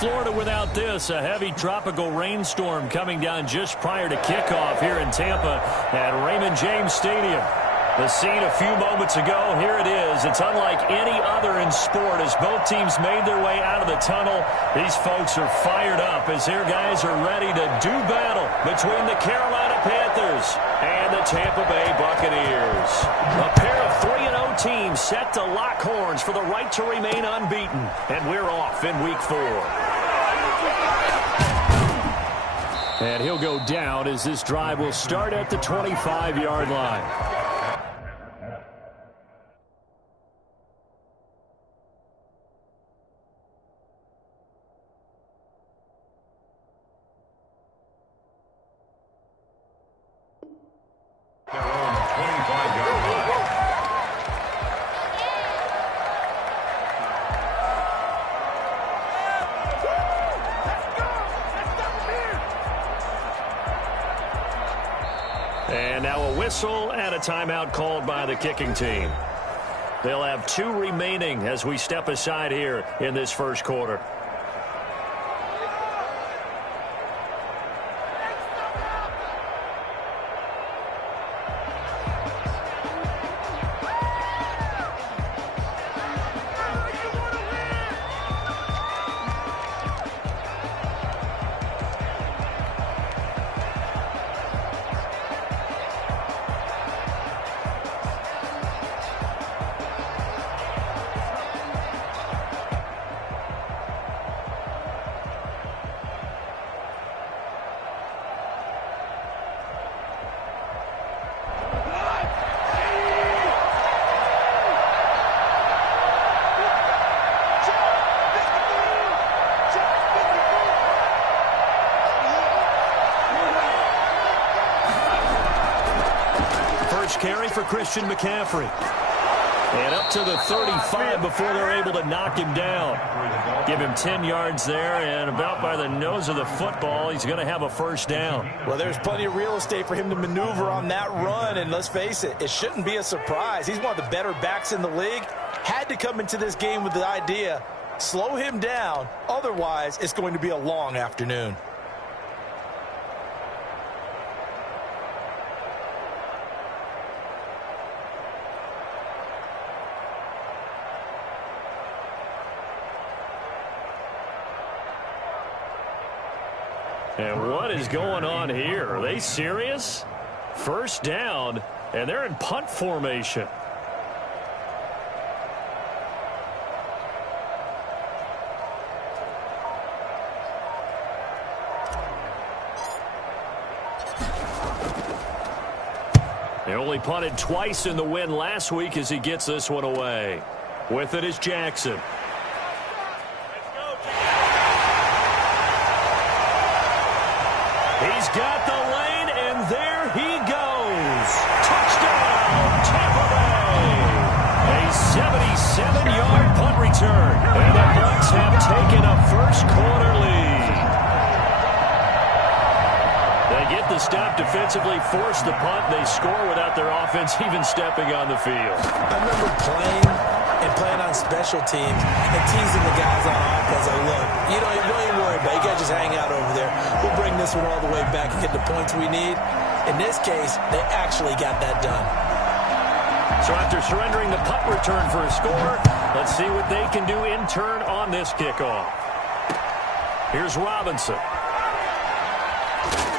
Florida without this. A heavy tropical rainstorm coming down just prior to kickoff here in Tampa at Raymond James Stadium. The scene a few moments ago, here it is. It's unlike any other in sport as both teams made their way out of the tunnel. These folks are fired up as their guys are ready to do battle between the Carolina Panthers and the Tampa Bay Buccaneers. A pair of 3-0 teams set to lock horns for the right to remain unbeaten. And we're off in Week 4. And he'll go down as this drive will start at the 25-yard line. And now a whistle and a timeout called by the kicking team. They'll have 2 remaining as we step aside here in this first quarter. Carry for Christian McCaffrey. And up to the 35 before they're able to knock him down. Give him 10 yards there, and about by the nose of the football, he's going to have a first down. Well, there's plenty of real estate for him to maneuver on that run, and let's face it, it shouldn't be a surprise. He's one of the better backs in the league. Had to come into this game with the idea, slow him down, otherwise it's going to be a long afternoon. And what is going on here? Are they serious? First down, and they're in punt formation. They only punted twice in the win last week as he gets this one away. With it is Jackson. He's got the lane, and there he goes. Touchdown, Tampa Bay. A 77-yard punt return. And the Bucs have taken a first-quarter lead. They get the stop defensively, force the punt, and they score without their offense even stepping on the field. I remember playing on special teams and teasing the guys on offense. Like, look, don't even worry about it. You guys just hang out over there. We'll bring this one all the way back and get the points we need. In this case, they actually got that done. So after surrendering the punt return for a score, let's see what they can do in turn on this kickoff. Here's Robinson.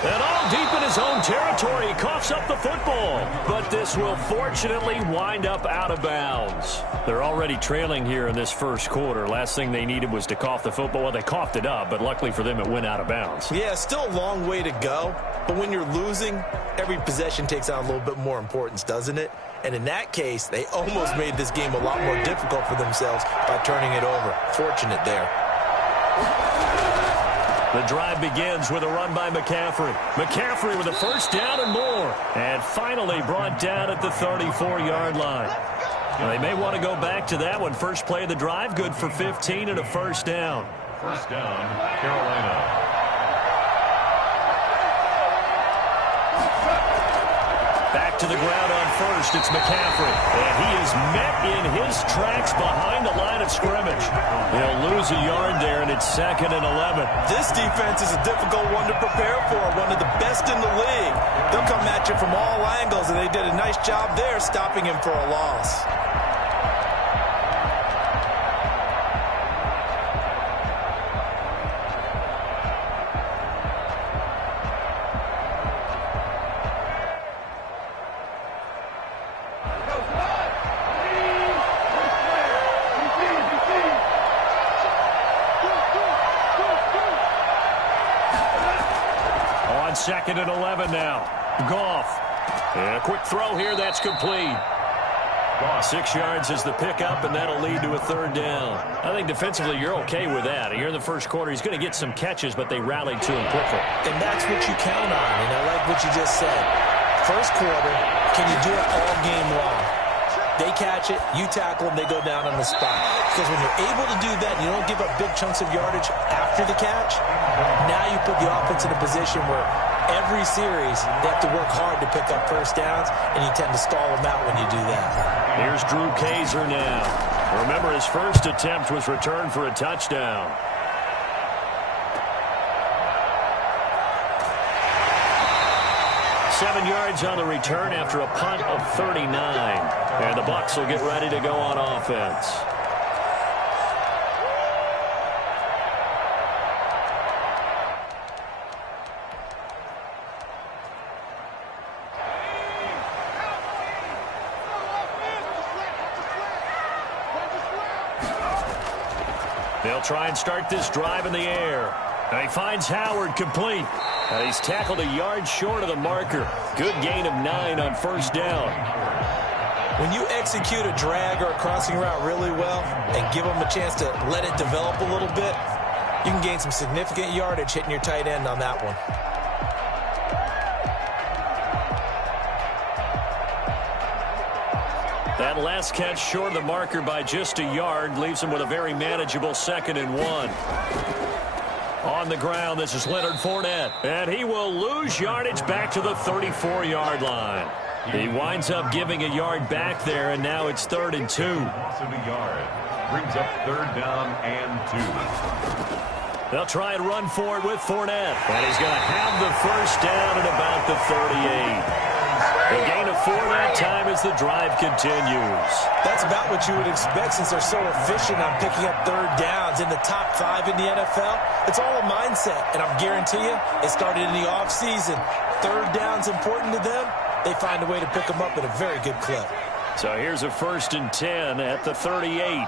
And all deep in his own territory, he coughs up the football. But this will fortunately wind up out of bounds. They're already trailing here in this first quarter. Last thing they needed was to cough the football. Well, they coughed it up, but luckily for them, it went out of bounds. Yeah, still a long way to go. But when you're losing, every possession takes on a little bit more importance, doesn't it? And in that case, they almost made this game a lot more difficult for themselves by turning it over. Fortunate there. The drive begins with a run by McCaffrey. McCaffrey with a first down and more. And finally brought down at the 34-yard line. Now they may want to go back to that one. First play of the drive, good for 15 and a first down. First down, Carolina. Back to the ground on first. It's McCaffrey. And he is met in his tracks behind the line of scrimmage. He'll lose a yard there, and it's 2nd and 11. This defense is a difficult one to prepare for, one of the best in the league. They'll come at you from all angles, and they did a nice job there stopping him for a loss. On 2nd and 11 now. Goff. And a quick throw here. That's complete. 6 yards is the pickup, and that'll lead to a 3rd down. I think defensively you're okay with that. Here in the first quarter, he's going to get some catches, but they rallied to him quickly. And that's what you count on, and I like what you just said. First quarter, can you do it all game long? They catch it, you tackle them, they go down on the spot. Because when you're able to do that, and you don't give up big chunks of yardage after the catch, now you put the offense in a position where every series they have to work hard to pick up first downs, and you tend to stall them out when you do that. Here's Drew Kaiser now. Remember, his first attempt was returned for a touchdown. Seven yards on the return after a punt of 39. And the Bucs will get ready to go on offense. They'll try and start this drive in the air. And he finds Howard complete. And he's tackled a yard short of the marker. Good gain of 9 on first down. When you execute a drag or a crossing route really well and give them a chance to let it develop a little bit, you can gain some significant yardage hitting your tight end on that one. That last catch short of the marker by just a yard leaves him with a very manageable 2nd and 1. On the ground, this is Leonard Fournette. And he will lose yardage back to the 34-yard line. He winds up giving a yard back there, and now it's 3rd and 2. Loss of a yard. Brings up 3rd down and 2. They'll try and run for it with Fournette. And he's going to have the first down at about the 38. The gain of 4 that time as the drive continues. That's about what you would expect since they're so efficient on picking up 3rd downs in the top 5 in the NFL. It's all a mindset, and I'm guarantee you it started in the offseason. 3rd down's important to them. They find a way to pick them up at a very good clip. So here's a 1st and 10 at the 38.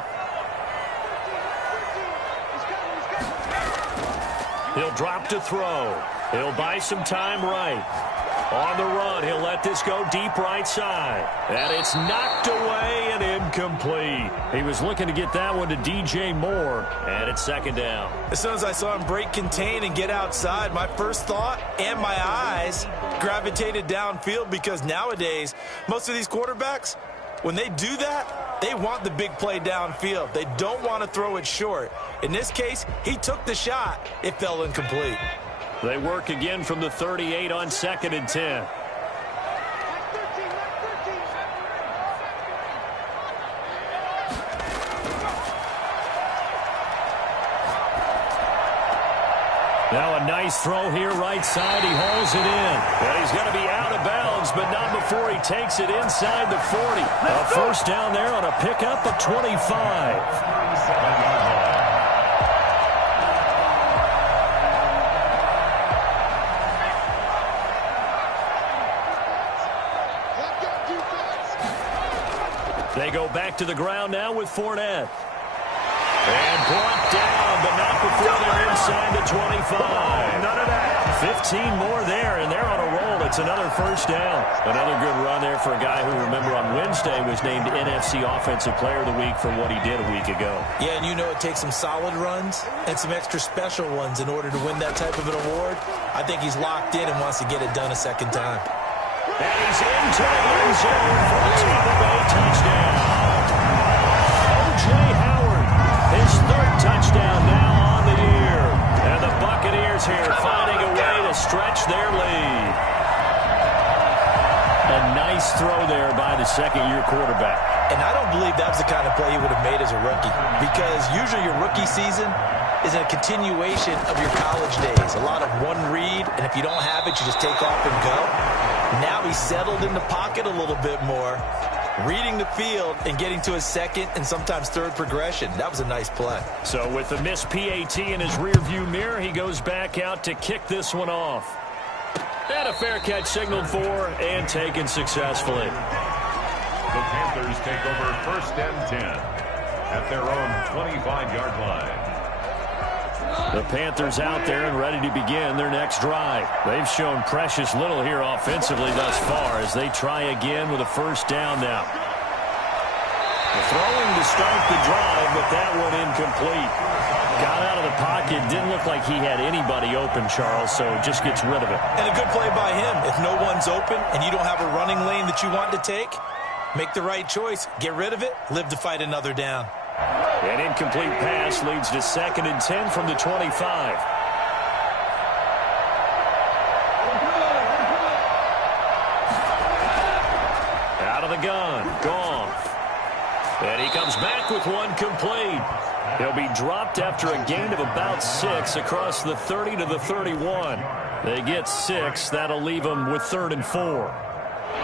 He'll drop to throw. He'll buy some time right. On the run, he'll let this go deep right side. And it's knocked away and incomplete. He was looking to get that one to DJ Moore. And it's 2nd down. As soon as I saw him break contain and get outside, my first thought and my eyes gravitated downfield, because nowadays, most of these quarterbacks, when they do that, they want the big play downfield. They don't want to throw it short. In this case, he took the shot. It fell incomplete. They work again from the 38 on 2nd and 10. Now a nice throw here right side. He hauls it in. And he's going to be out of bounds, but not before he takes it inside the 40. A first down there on a pickup of 25. They go back to the ground now with Fournette. And brought down, but not before they're inside the 25. None of that. 15 more there, and they're on a roll. It's another first down. Another good run there for a guy who, remember, on Wednesday was named NFC Offensive Player of the Week for what he did a week ago. Yeah, and you know it takes some solid runs and some extra special ones in order to win that type of an award. I think he's locked in and wants to get it done a second time. And he's into the end zone for a Tampa Bay touchdown. O.J. Howard, his 3rd touchdown now on the year. And the Buccaneers here finding a way to stretch their lead. A second-year quarterback. And I don't believe that was the kind of play he would have made as a rookie, because usually your rookie season is a continuation of your college days. A lot of one read, and if you don't have it, you just take off and go. Now he's settled in the pocket a little bit more, reading the field and getting to his second and sometimes third progression. That was a nice play. So with the missed PAT in his rearview mirror, he goes back out to kick this one off. And a fair catch signaled for and taken successfully. The Panthers take over 1st and 10 at their own 25-yard line. The Panthers out there and ready to begin their next drive. They've shown precious little here offensively thus far as they try again with a first down now. Throwing to start the drive, but that one incomplete. Got out of the pocket, didn't look like he had anybody open, Charles, so just gets rid of it. And a good play by him. If no one's open and you don't have a running lane that you want to take, make the right choice. Get rid of it. Live to fight another down. An incomplete pass leads to 2nd and 10 from the 25. Out of the gun, Goff. And he comes back with one complete. He'll be dropped after a gain of about 6 across the 30 to the 31. They get 6. That'll leave them with 3rd and 4.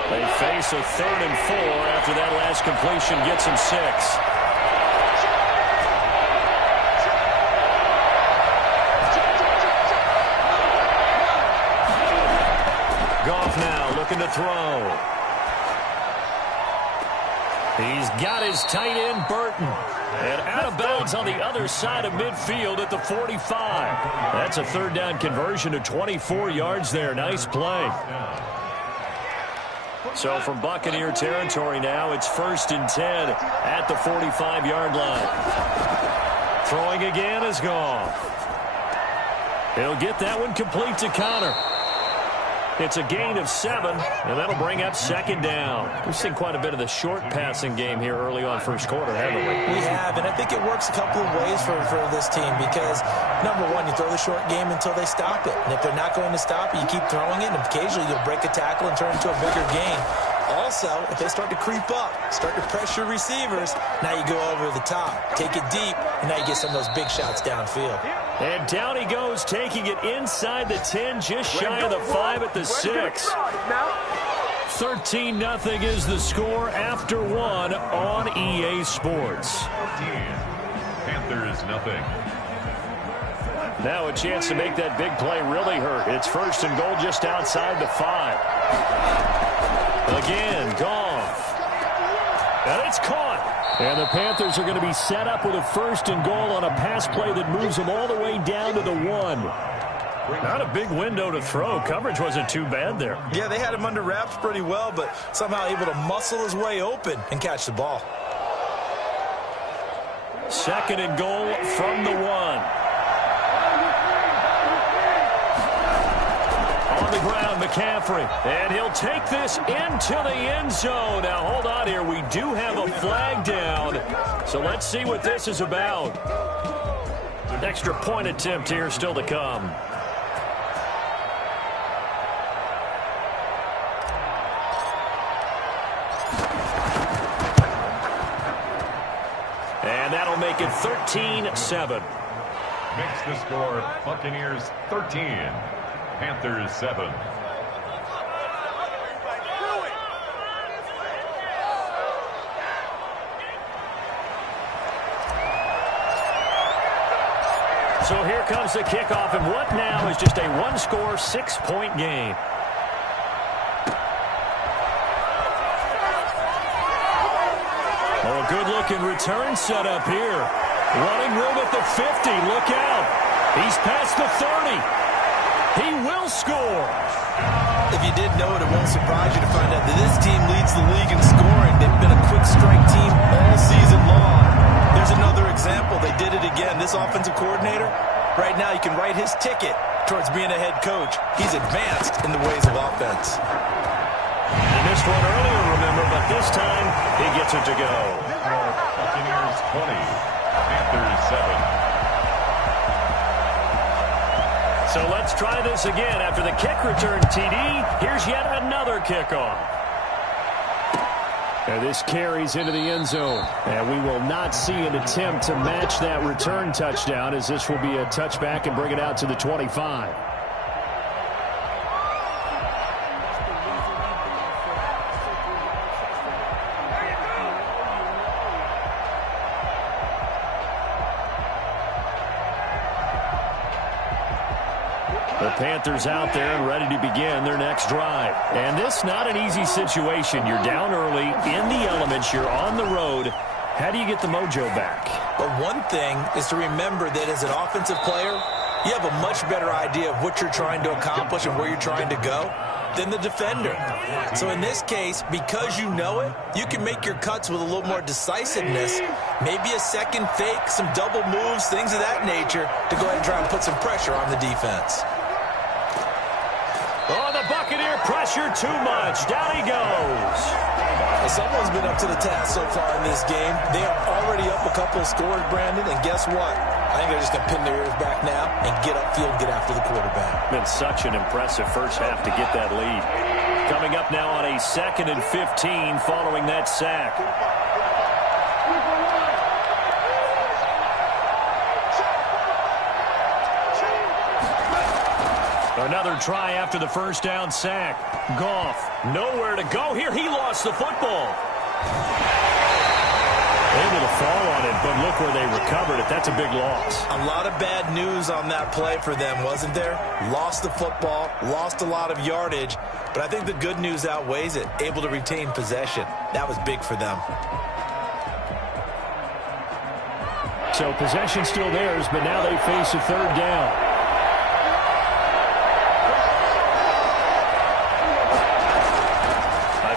They face a 3rd and 4 after that last completion gets them 6. Goff now looking to throw. He's got his tight end, Burton. And out of bounds on the other side of midfield at the 45. That's a 3rd down conversion to 24 yards there. Nice play. So from Buccaneer territory now, it's 1st and 10 at the 45-yard line. Throwing again is Goff. He'll get that one complete to Connor. It's a gain of 7, and that'll bring up 2nd down. We've seen quite a bit of the short passing game here early on first quarter, haven't we? We have, and I think it works a couple of ways for this team because, number one, you throw the short game until they stop it. And if they're not going to stop it, you keep throwing it, and occasionally you'll break a tackle and turn it into a bigger gain. Also, if they start to creep up, start to pressure receivers, now you go over the top, take it deep, and now you get some of those big shots downfield. And down he goes, taking it inside the 10, just shy of the 5 at the 6. 13-0 is the score after 1 on EA Sports. Panthers nothing. Now a chance to make that big play really hurt. It's 1st and goal just outside the 5. Again, Goff. And it's caught. And the Panthers are going to be set up with a 1st and goal on a pass play that moves them all the way down to the 1. Not a big window to throw. Coverage wasn't too bad there. Yeah, they had him under wraps pretty well, but somehow able to muscle his way open and catch the ball. 2nd and goal from the 1. On the ground, McCaffrey. And he'll take this into the end zone. Now, hold on here. We do have a flag down. So let's see what this is about. An extra point attempt here still to come. And that'll make it 13-7. Makes the score Buccaneers 13. Panthers 7. So here comes the kickoff, and what now is just a one-score, 6-point game. Oh, a good-looking return set up here. Running room at the 50. Look out. He's past the 30. He will score. If you didn't know it, it won't surprise you to find out that this team leads the league in scoring. They've been a quick strike team all season long. There's another example. They did it again. This offensive coordinator, right now you can write his ticket towards being a head coach. He's advanced in the ways of offense. He missed one earlier, remember, but this time he gets it to go. Buccaneers 20, Panthers 7. So let's try this again. After the kick return TD, here's yet another kickoff. And this carries into the end zone. And we will not see an attempt to match that return touchdown, as this will be a touchback and bring it out to the 25. The Panthers out there and ready to begin their next drive. And this not an easy situation. You're down early, in the elements, you're on the road. How do you get the mojo back? But one thing is to remember that as an offensive player, you have a much better idea of what you're trying to accomplish and where you're trying to go than the defender. So in this case, because you know it, you can make your cuts with a little more decisiveness, maybe a second fake, some double moves, things of that nature, to go ahead and try and put some pressure on the defense. Oh, the Buccaneer pressure too much. Down he goes. Someone's been up to the task so far in this game. They are already up a couple of scores, Brandon, and guess what? I think they're just going to pin their ears back now and get upfield, get after the quarterback. Been such an impressive first half to get that lead. Coming up now on a 2nd and 15 following that sack. Another try after the first down sack. Goff, nowhere to go here. He lost the football. Able to fall on it, but look where they recovered it. That's a big loss. A lot of bad news on that play for them, wasn't there? Lost the football, lost a lot of yardage, but I think the good news outweighs it. Able to retain possession. That was big for them. So possession still theirs, but now they face a third down.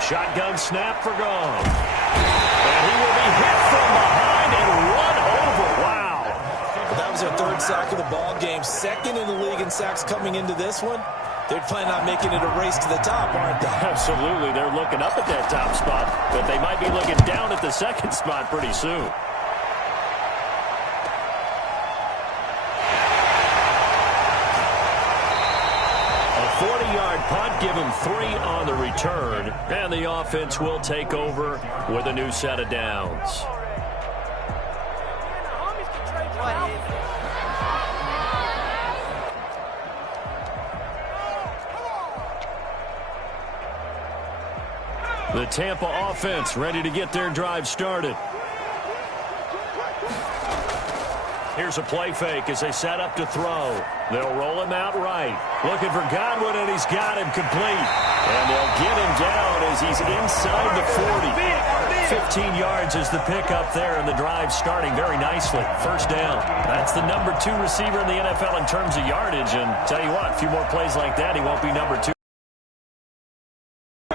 Shotgun snap for Goff. And he will be hit from behind and run over. Wow. Well, that was their third sack of the ball game. Second in the league in sacks coming into this one. They're planning on making it a race to the top, aren't they? Absolutely. They're looking up at that top spot, but they might be looking down at the second spot pretty soon. A 40-yard punt, give him 3 on the return, and the offense will take over with a new set of downs. The Tampa offense ready to get their drive started. Here's a play fake as they set up to throw. They'll roll him out right. Looking for Godwin, and he's got him complete. And they'll get him down as he's inside the 40. 15 yards is the pickup there, and the drive starting very nicely. First down. That's the number 2 receiver in the NFL in terms of yardage. And tell you what, a few more plays like that, he won't be number 2.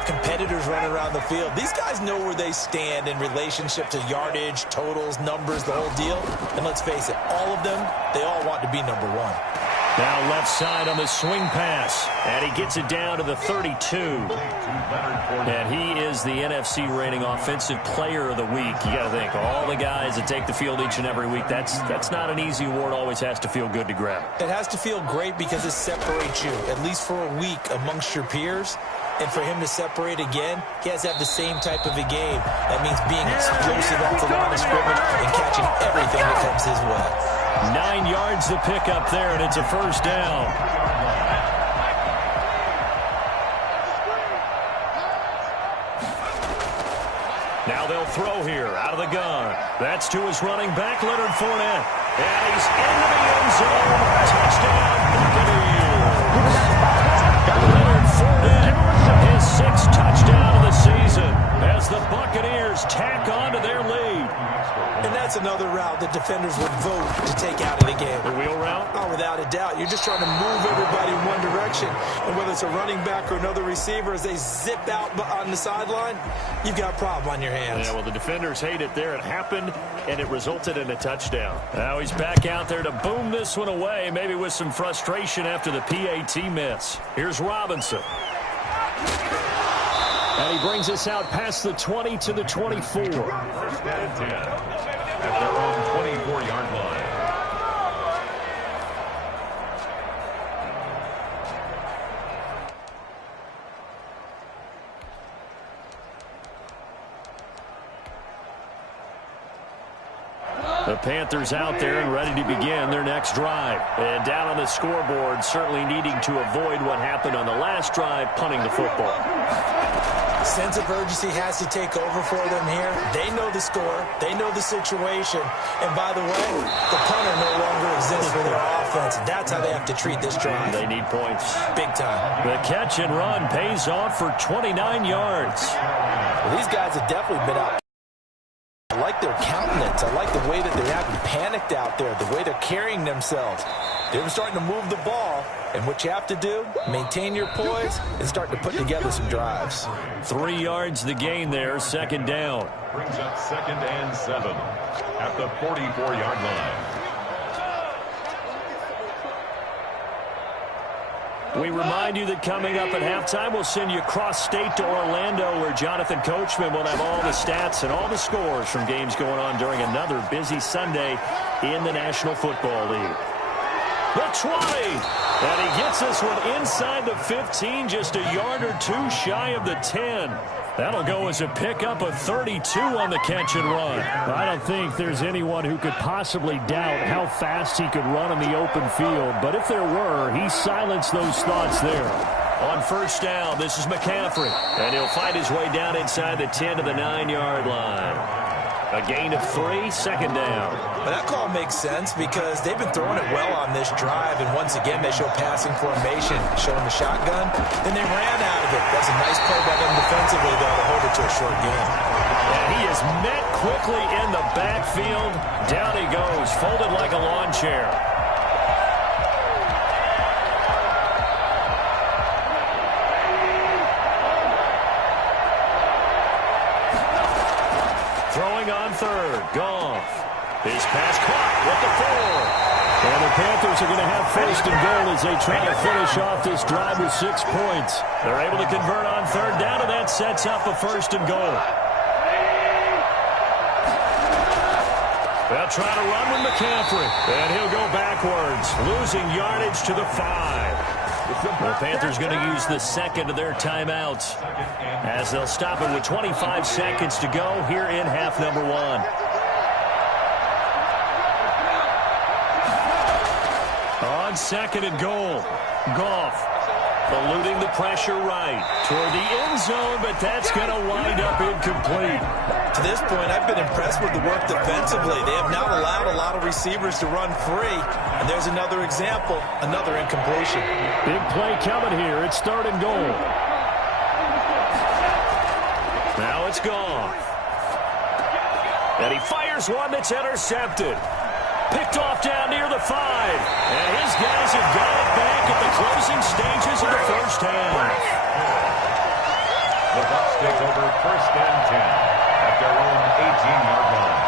Competitors running around the field. These guys know where they stand in relationship to yardage, totals, numbers, the whole deal. And let's face it, all of them, they all want to be number 1. Now left side on the swing pass. And he gets it down to the 32. And he is the NFC reigning offensive player of the week. You got to think, all the guys that take the field each and every week, that's not an easy award. Always has to feel good to grab. It has to feel great because it separates you, at least for a week, amongst your peers. And for him to separate again, he has to have the same type of a game. That means being explosive off the line of scrimmage and catching everything that comes his way. 9 yards to pick up there, and it's a first down. Now they'll throw here out of the gun. That's to his running back, Leonard Fournette. And he's into the end zone. Touchdown, Buccaneers. Leonard Fournette, his 6th touchdown of the season as the Buccaneers tack on to their lead. And that's another route that defenders would vote to take out of the game. The wheel route? Oh, without a doubt. You're just trying to move everybody in one direction. And whether it's a running back or another receiver, as they zip out on the sideline, you've got a problem on your hands. Yeah, well, the defenders hate it there. It happened, and it resulted in a touchdown. Now he's back out there to boom this one away, maybe with some frustration after the PAT miss. Here's Robinson. And he brings us out past the 20 to the 24. First and 10 at their own 24-yard line. The Panthers out there and ready to begin their next drive. And down on the scoreboard, certainly needing to avoid what happened on the last drive, punting the football. Sense of urgency has to take over for them here. They know the score. They know the situation. And by the way, the punter no longer exists for their offense. That's how they have to treat this drive. They need points. Big time. The catch and run pays off for 29 yards. Well, these guys have definitely been out. I like their countenance. I like the way that they're acting panicked out there, the way they're carrying themselves. They're starting to move the ball. And what you have to do, maintain your poise and start to put together some drives. 3 yards the gain there, second down. Brings up 2nd and 7 at the 44-yard line. We remind you that coming up at halftime, we'll send you cross-state to Orlando, where Jonathan Coachman will have all the stats and all the scores from games going on during another busy Sunday in the National Football League. The 20, and he gets this one inside the 15, just a yard or two shy of the 10. That'll go as a pickup of 32 on the catch and run. I don't think there's anyone who could possibly doubt how fast he could run in the open field, but if there were, he silenced those thoughts there. On first down, this is McCaffrey, and he'll find his way down inside the 10 to the 9-yard line. A gain of 3, second down. But that call makes sense because they've been throwing it well on this drive, and once again they show passing formation, showing the shotgun, and they ran out of it. That's a nice play by them defensively, though, to hold it to a short game. And he is met quickly in the backfield. Down he goes, folded like a lawn chair. Throwing on third, Goff. His pass caught with the 4. And the Panthers are going to have first and goal as they try to finish off this drive with 6 points. They're able to convert on third down, and that sets up a first and goal. They'll try to run with McCaffrey, and he'll go backwards, losing yardage to the 5. The Panthers going to use the second of their timeouts as they'll stop it with 25 seconds to go here in half number 1. On second and goal, Goff eluding the pressure right toward the end zone, but that's going to wind up incomplete. To this point, I've been impressed with the work defensively. They have not allowed a lot of receivers to run free. And there's another example, another incompletion. Big play coming here. It's third and goal. Now it's Goff. And he fires one that's intercepted. Picked off down near the 5. And his guys have got it back at the closing stages of the first half. The Bucs take over 1st and 10 at their own 18-yard line.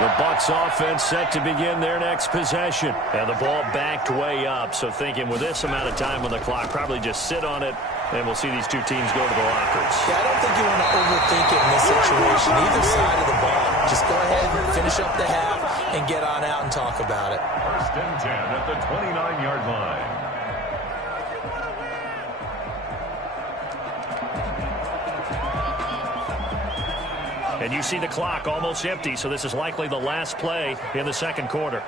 The Bucs offense set to begin their next possession. And the ball backed way up. So thinking with this amount of time on the clock, probably just sit on it, and we'll see these two teams go to the lockers. Yeah, I don't think you want to overthink it in this situation, either side of the ball. Just go ahead and finish up the half and get on out and talk about it. 1st and 10 at the 29-yard line. And you see the clock almost empty, so this is likely the last play in the second quarter.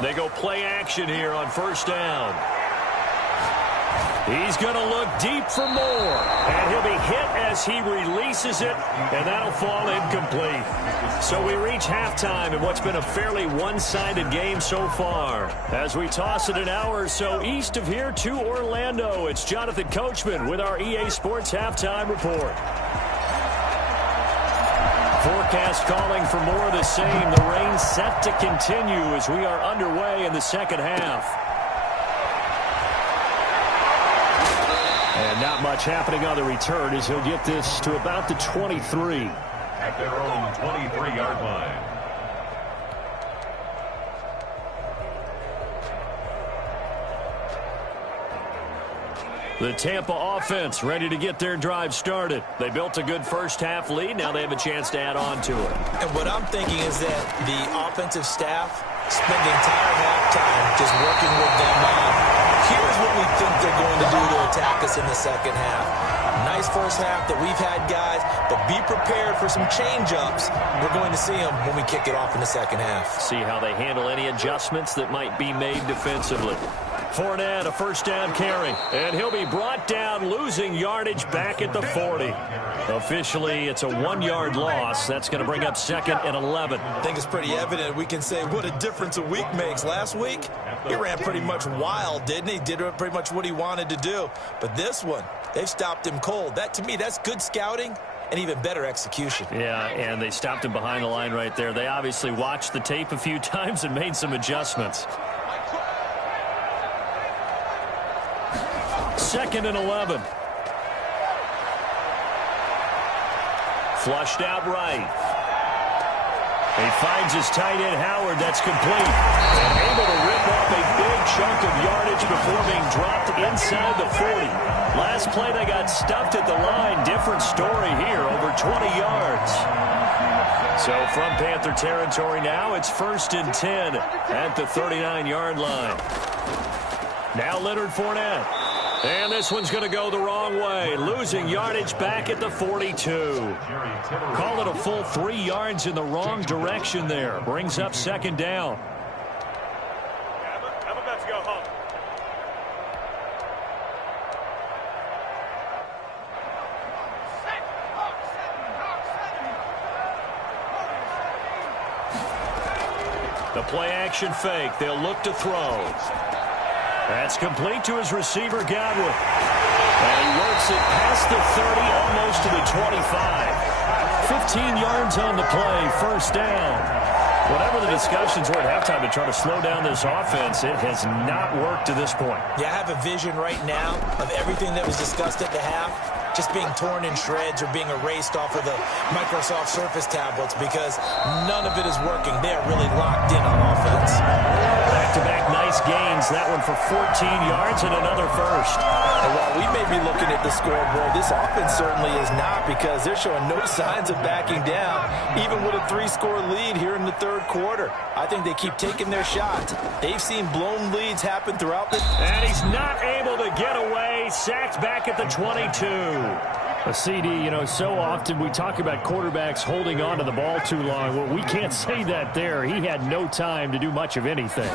They go play action here on first down. He's going to look deep for more, and he'll be hit as he releases it, and that'll fall incomplete. So we reach halftime in what's been a fairly one-sided game so far. As we toss it an hour or so east of here to Orlando, it's Jonathan Coachman with our EA Sports Halftime Report. Forecast calling for more of the same. The rain set to continue as we are underway in the second half. And not much happening on the return as he'll get this to about the 23. At their own 23-yard line. The Tampa offense ready to get their drive started. They built a good first-half lead. Now they have a chance to add on to it. And what I'm thinking is that the offensive staff spent the entire halftime just working with them on. Here's what we think they're going to do to attack us in the second half. Nice first half that we've had, guys, but be prepared for some change-ups. We're going to see them when we kick it off in the second half. See how they handle any adjustments that might be made defensively. Fournette, a first down carry, and he'll be brought down, losing yardage back at the 40. Officially, it's a 1-yard loss. That's going to bring up 2nd and 11. I think it's pretty evident. We can say what a difference a week makes. Last week, he ran pretty much wild, didn't he? Did pretty much what he wanted to do. But this one, they've stopped him cold. That, to me, that's good scouting and even better execution. Yeah, and they stopped him behind the line right there. They obviously watched the tape a few times and made some adjustments. 2nd and 11. Flushed out right. He finds his tight end, Howard. That's complete. And able to rip off a big chunk of yardage before being dropped inside the 40. Last play, they got stuffed at the line. Different story here, over 20 yards. So from Panther territory now, it's 1st and 10 at the 39-yard line. Now Leonard Fournette. And this one's going to go the wrong way, losing yardage back at the 42. Call it a full 3 yards in the wrong direction there. Brings up 2nd down. I'm about to go home. The play action fake. They'll look to throw. That's complete to his receiver, Godwin. And he works it past the 30, almost to the 25. 15 yards on the play, 1st down. Whatever the discussions were at halftime to try to slow down this offense, it has not worked to this point. Yeah, I have a vision right now of everything that was discussed at the half just being torn in shreds or being erased off of the Microsoft Surface tablets because none of it is working. They are really locked in on offense. Back-to-back nice gains. That one for 14 yards and another first. And while we may be looking at the scoreboard, this offense certainly is not because they're showing no signs of backing down, even with a 3-score lead here in the third quarter. I think they keep taking their shots. They've seen blown leads happen throughout the... And he's not able to get away. Sacked back at the 22. A CD, you know, so often we talk about quarterbacks holding on to the ball too long. Well, we can't say that there. He had no time to do much of anything.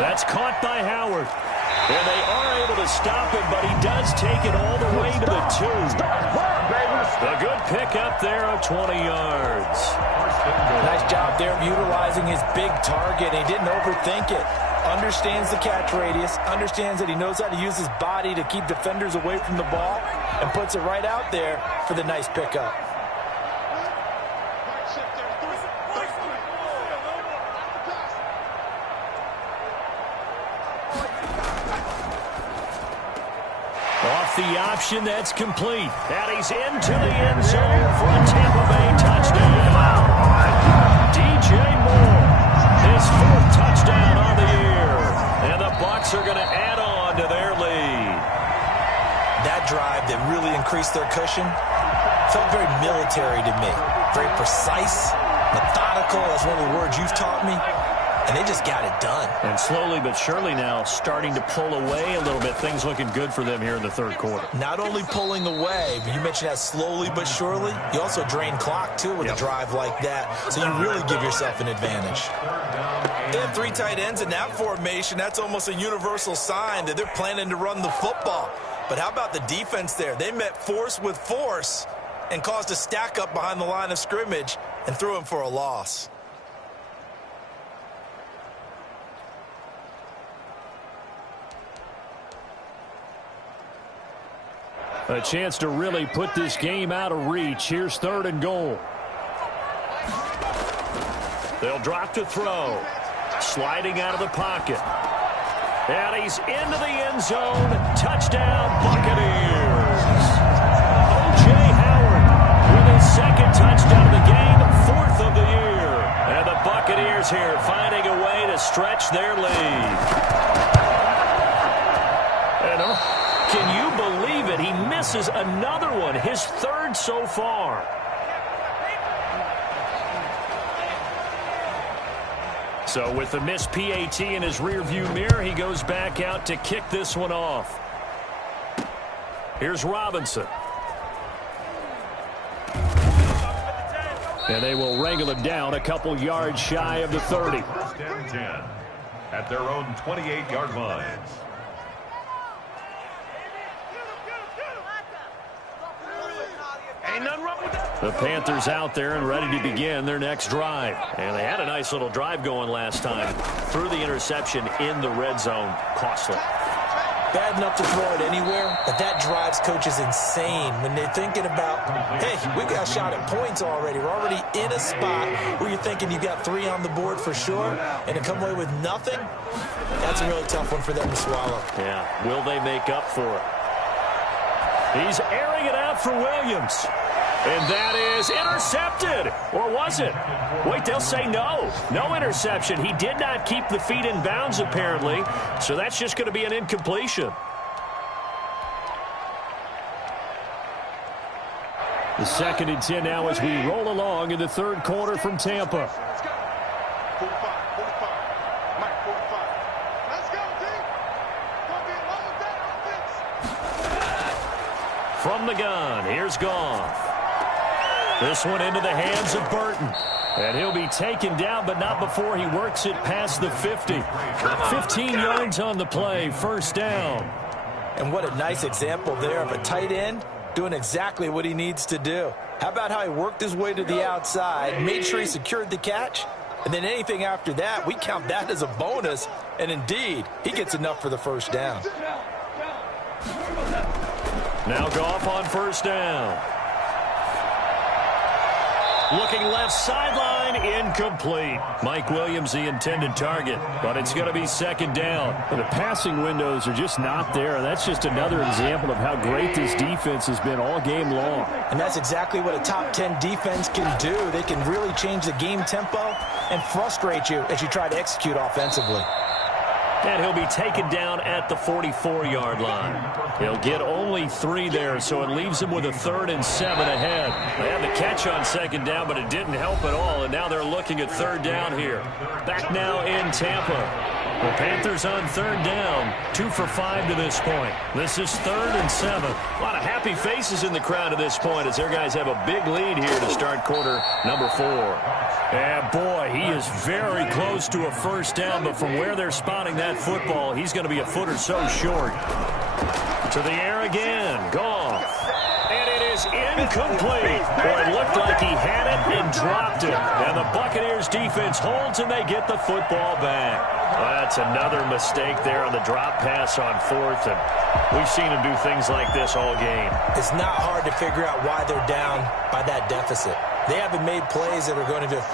That's caught by Howard. And they are able to stop him, but he does take it all the way to the 2. A good pickup there of 20 yards. Nice job there of utilizing his big target. He didn't overthink it. Understands the catch radius, understands that he knows how to use his body to keep defenders away from the ball, and puts it right out there for the nice pickup. Off the option, that's complete. And he's into the end zone for a Tampa Bay touchdown. DJ Moore, his 4th touchdown on the year. And the Bucs are going to add on to their lead. That drive that really increased their cushion felt very military to me. Very precise, methodical, that's one of the words you've taught me. And they just got it done. And slowly but surely now starting to pull away a little bit. Things looking good for them here in the third quarter. Not only pulling away, but you mentioned that slowly but surely. You also drain clock, too, with a drive like that. So you really give yourself an advantage. They have 3 tight ends in that formation. That's almost a universal sign that they're planning to run the football. But how about the defense there? They met force with force and caused a stack up behind the line of scrimmage and threw him for a loss. A chance to really put this game out of reach. Here's 3rd and goal. They'll drop to throw. Sliding out of the pocket. And he's into the end zone. Touchdown, Buccaneers. O.J. Howard with his 2nd touchdown of the game, 4th of the year. And the Buccaneers here finding a way to stretch their lead. And can you believe it? He misses another one, his 3rd so far. So with the missed PAT in his rearview mirror, he goes back out to kick this one off. Here's Robinson. And they will wrangle him down a couple yards shy of the 30. First and 10 at their own 28-yard line. Ain't nothing wrong with that. The Panthers out there and ready to begin their next drive. And they had a nice little drive going last time. Threw the interception in the red zone. Costly. Bad enough to throw it anywhere, but that drives coaches insane when they're thinking about, hey, we got a shot at points already. We're already in a spot where you're thinking you got 3 on the board for sure, and to come away with nothing, that's a really tough one for them to swallow. Yeah, will they make up for it? He's airing it out for Williams. And that is intercepted. Or was it? Wait, they'll say no. No interception. He did not keep the feet in bounds, apparently. So that's just going to be an incompletion. The 2nd and 10 now as we roll along in the 3rd quarter from Tampa. From the gun, here's Goff. This one into the hands of Burton. And he'll be taken down, but not before he works it past the 50. 15 yards on the play, 1st down. And what a nice example there of a tight end doing exactly what he needs to do. How about how he worked his way to the outside, made sure he secured the catch, and then anything after that, we count that as a bonus. And indeed, he gets enough for the 1st down. Now Goff on 1st down. Looking left sideline, incomplete. Mike Williams, the intended target, but it's going to be 2nd down. The passing windows are just not there. That's just another example of how great this defense has been all game long. And that's exactly what a top 10 defense can do. They can really change the game tempo and frustrate you as you try to execute offensively. And he'll be taken down at the 44-yard line. He'll get only 3 there, so it leaves him with a 3rd and 7 ahead. They had the catch on 2nd down, but it didn't help at all, and now they're looking at 3rd down here. Back now in Tampa. The Panthers on 3rd down, 2 for 5 to this point. This is 3rd and 7. A lot of happy faces in the crowd at this point as their guys have a big lead here to start quarter number 4. And boy, he is very close to a 1st down, but from where they're spotting that football, he's going to be a foot or so short. To the air again, Goff. And it is incomplete. Boy, it looked like he had it and dropped it. And the Buccaneers defense holds and they get the football back. Well, that's another mistake there on the drop pass on 4th. And we've seen him do things like this all game. It's not hard to figure out why they're down by that deficit. They haven't made plays that are going to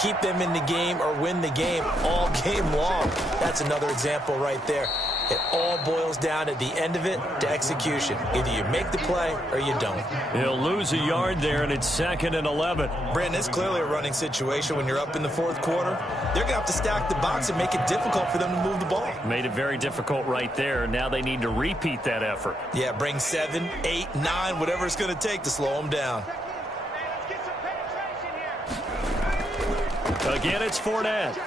keep them in the game or win the game all game long. That's another example right there. It all boils down at the end of it to execution. Either you make the play or you don't. He'll lose a yard there, and it's 2nd and 11. Brandon, it's clearly a running situation when you're up in the 4th quarter. They're going to have to stack the box and make it difficult for them to move the ball. Made it very difficult right there. Now they need to repeat that effort. Yeah, bring 7, 8, 9, whatever it's going to take to slow them down. Again, it's Fournette.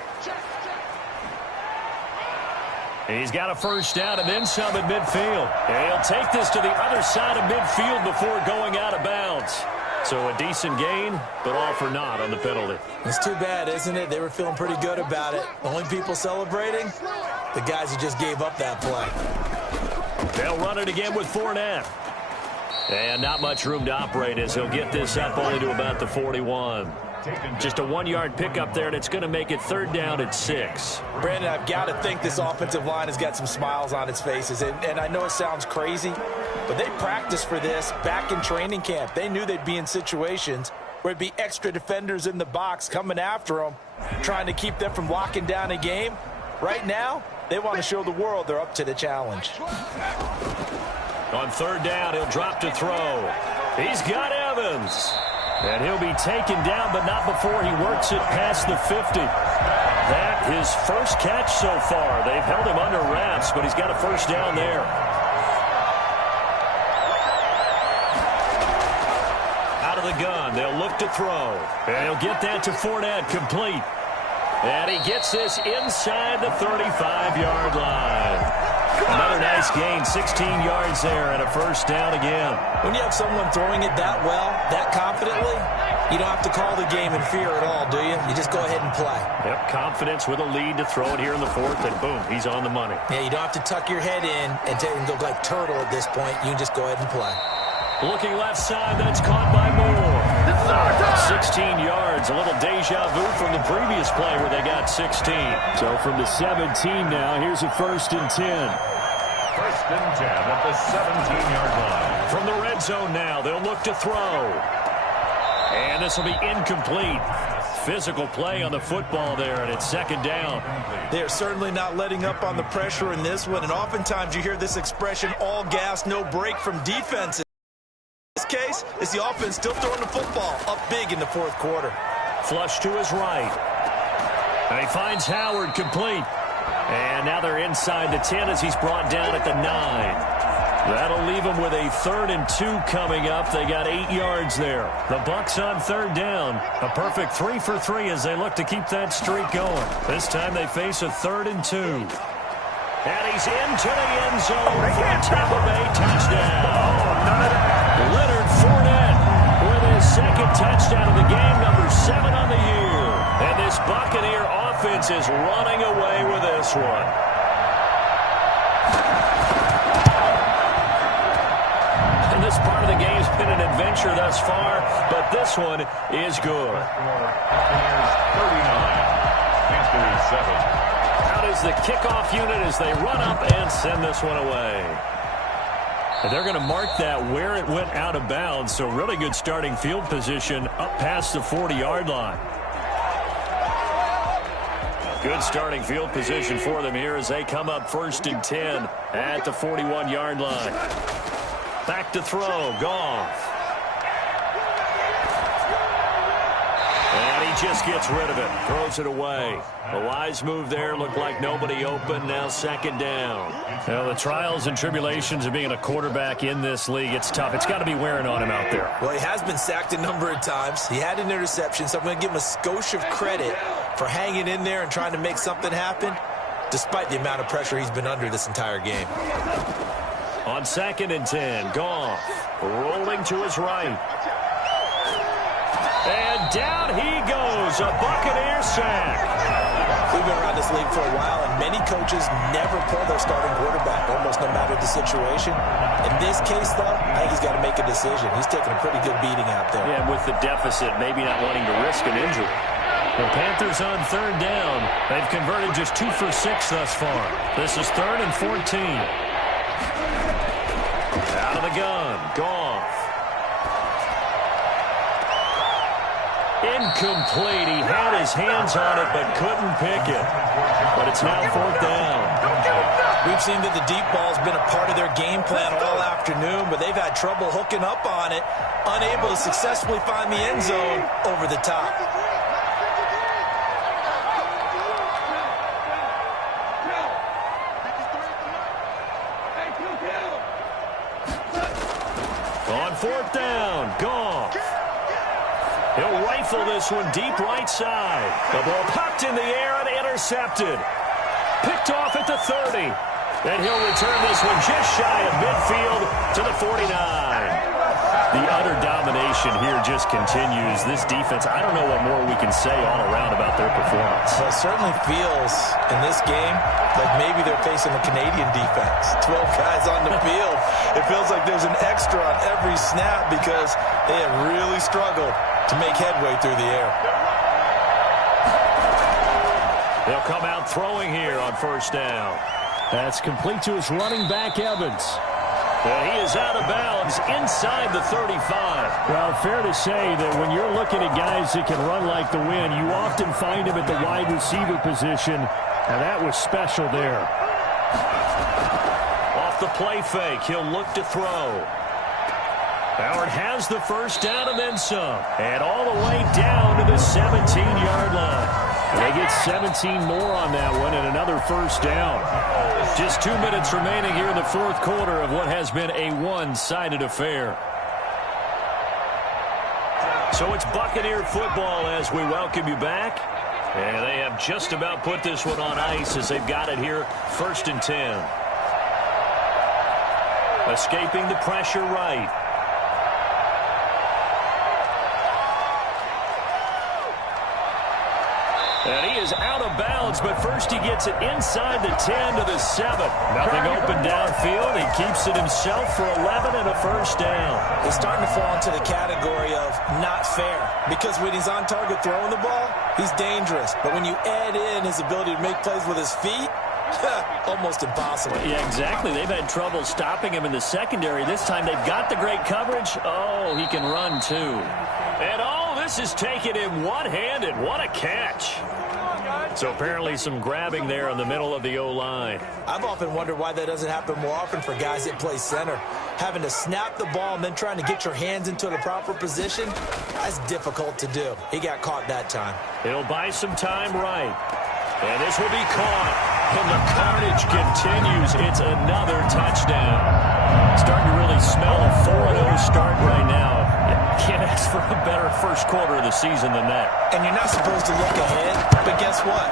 He's got a 1st down and then some at midfield. And he'll take this to the other side of midfield before going out of bounds. So a decent gain, but all for naught on the penalty. It's too bad, isn't it? They were feeling pretty good about it. The only people celebrating, the guys who just gave up that play. They'll run it again with Fournette. And not much room to operate as he'll get this up only to about the 41. Just a 1-yard pickup there, and it's going to make it 3rd down at 6. Brandon, I've got to think this offensive line has got some smiles on its faces. And I know it sounds crazy, but they practiced for this back in training camp. They knew they'd be in situations where it'd be extra defenders in the box coming after them, trying to keep them from locking down a game. Right now, they want to show the world they're up to the challenge. On 3rd down, he'll drop to throw. He's got Evans. And he'll be taken down, but not before he works it past the 50. That his 1st catch so far. They've held him under wraps, but he's got a 1st down there. Out of the gun, they'll look to throw. And he'll get that to Fournette, complete. And he gets this inside the 35-yard line. Another nice gain, 16 yards there, and a first down again. When you have someone throwing it that well, that confidently, you don't have to call the game in fear at all, do you? You just go ahead and play. Yep, confidence with a lead to throw it here in the fourth, and boom, he's on the money. Yeah, you don't have to tuck your head in and go like turtle at this point. You can just go ahead and play. Looking left side, that's caught by Moore. 16 yards, a little deja vu from the previous play where they got 16. So from the 17 now, here's a 1st and 10. 1st and 10 at the 17-yard line. From the red zone now, they'll look to throw. And this will be incomplete. Physical play on the football there, and it's 2nd down. They're certainly not letting up on the pressure in this one, and oftentimes you hear this expression, all gas, no break from defenses. In this case, it's the offense still throwing the football up big in the 4th quarter. Flush to his right. And he finds Howard complete. And now they're inside the 10 as he's brought down at the 9. That'll leave them with a 3rd and 2 coming up. They got 8 yards there. The Bucs on 3rd down. A perfect 3 for 3 as they look to keep that streak going. This time they face a 3rd and 2. And he's into the end zone for a Tampa Bay touchdown. Leonard Fournette with his 2nd touchdown of the game, number 7 on the year. And this Buccaneer offense is running away with this one. And this part of the game's been an adventure thus far, but this one is good. Buccaneers 39, Panthers 7. Out is the kickoff unit as they run up and send this one away. And they're going to mark that where it went out of bounds, so really good starting field position up past the 40-yard line. Good starting field position for them here as they come up 1st and 10 at the 41-yard line. Back to throw, Goff. And he just gets rid of it, throws it away. A wise move there, looked like nobody open, now 2nd down. Well, the trials and tribulations of being a quarterback in this league, it's tough. It's got to be wearing on him out there. Well, he has been sacked a number of times. He had an interception, so I'm going to give him a skosh of credit for hanging in there and trying to make something happen, despite the amount of pressure he's been under this entire game. On 2nd and 10, Goff rolling to his right. And down he goes, a Buccaneer sack. We've been around this league for a while, and many coaches never pull their starting quarterback, almost no matter the situation. In this case, though, I think he's got to make a decision. He's taking a pretty good beating out there. Yeah, with the deficit, maybe not wanting to risk an injury. The Panthers on 3rd down. They've converted just 2 for 6 thus far. This is 3rd and 14. Out of the gun, Goff. Incomplete. He had his hands on it but couldn't pick it. But it's now 4th down. We've seen that the deep ball's been a part of their game plan all afternoon, but they've had trouble hooking up on it, unable to successfully find the end zone over the top. On 4th down, Goff. He'll rifle this one deep right side. The ball popped in the air and intercepted. Picked off at the 30. And he'll return this one just shy of midfield to the 49. The utter domination here just continues. This defense, I don't know what more we can say all around about their performance. Well, it certainly feels in this game like maybe they're facing a Canadian defense. 12 guys on the field. It feels like there's an extra on every snap because they have really struggled to make headway through the air. They'll come out throwing here on 1st down. That's complete to his running back, Evans. And he is out of bounds inside the 35. Well, fair to say that when you're looking at guys that can run like the wind, you often find him at the wide receiver position, and that was special there. Off the play fake, he'll look to throw. Howard has the 1st down and then some. And all the way down to the 17-yard line. They get 17 more on that one and another 1st down. Just 2 minutes remaining here in the 4th quarter of what has been a one-sided affair. So it's Buccaneer football as we welcome you back. And they have just about put this one on ice as they've got it here, 1st and 10. Escaping the pressure right. And he is out of bounds, but first he gets it inside the 10 to the 7. Nothing open downfield. He keeps it himself for 11 and a first down. He's starting to fall into the category of not fair, because when he's on target throwing the ball, he's dangerous. But when you add in his ability to make plays with his feet, almost impossible. Yeah, exactly. They've had trouble stopping him in the secondary. This time they've got the great coverage. Oh, he can run too. And this is taking him one-handed. What a catch. So apparently some grabbing there in the middle of the O-line. I've often wondered why that doesn't happen more often for guys that play center. Having to snap the ball and then trying to get your hands into the proper position, that's difficult to do. He got caught that time. He'll buy some time right. And this will be caught. And the carnage continues. It's another touchdown. Starting to really smell a 4-0 start right now. Can't ask for a better first quarter of the season than that. And you're not supposed to look ahead, but guess what?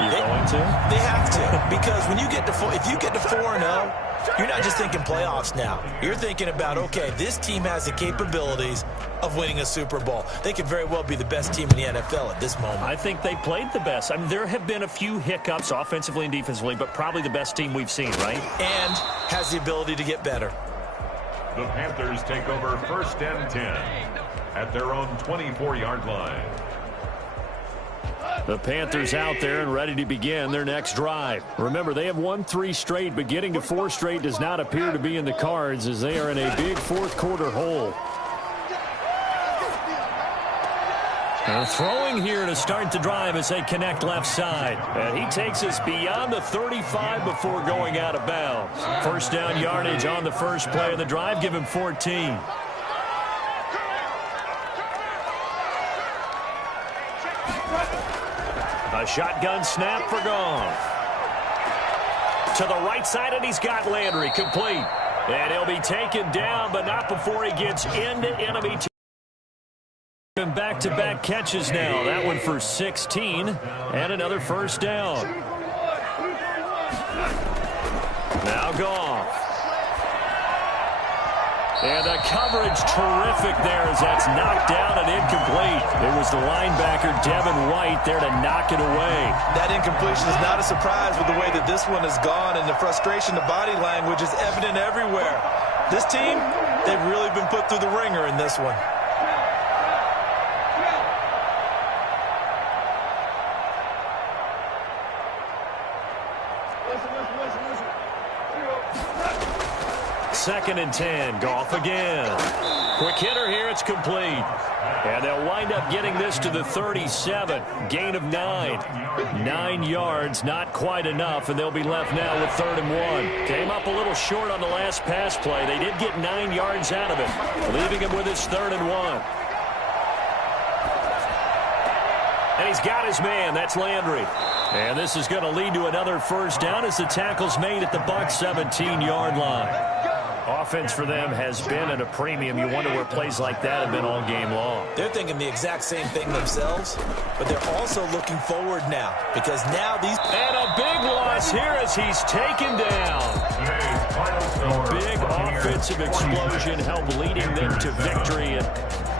You're going to? They have to, because when you get to if you get to 4-0, you're not just thinking playoffs now. You're thinking about, okay, this team has the capabilities of winning a Super Bowl. They could very well be the best team in the NFL at this moment. I think they played the best. I mean, there have been a few hiccups offensively and defensively, but probably the best team we've seen, right? And has the ability to get better. The Panthers take over 1st and 10 at their own 24-yard line. The Panthers out there and ready to begin their next drive. Remember, they have won 3 straight, but getting to 4 straight does not appear to be in the cards as they are in a big fourth quarter hole. And throwing here to start the drive as they connect left side. And he takes us beyond the 35 before going out of bounds. First down yardage on the first play of the drive. Give him 14. A shotgun snap for Goff. To the right side, and he's got Landry complete. And he'll be taken down, but not before he gets into enemy territory. Back-to-back catches now. That one for 16 and another first down. Now Goff. And the coverage terrific there as that's knocked down and incomplete. It was the linebacker Devin White there to knock it away. That incompletion is not a surprise with the way that this one has gone, and the frustration, the body language is evident everywhere. This team, they've really been put through the ringer in this one. Second and 10. Goff again. Quick hitter here. It's complete. And they'll wind up getting this to the 37. Gain of 9. 9 yards. Not quite enough. And they'll be left now with 3rd and 1. Came up a little short on the last pass play. They did get 9 yards out of it, leaving him with his 3rd and 1. And he's got his man. That's Landry. And this is going to lead to another first down as the tackle's made at the Bucs 17-yard line. Offense for them has been at a premium. You wonder where plays like that have been all game long. They're thinking the exact same thing themselves, but they're also looking forward now because now these... And a big loss here as he's taken down. A big offensive explosion helped leading them to victory. And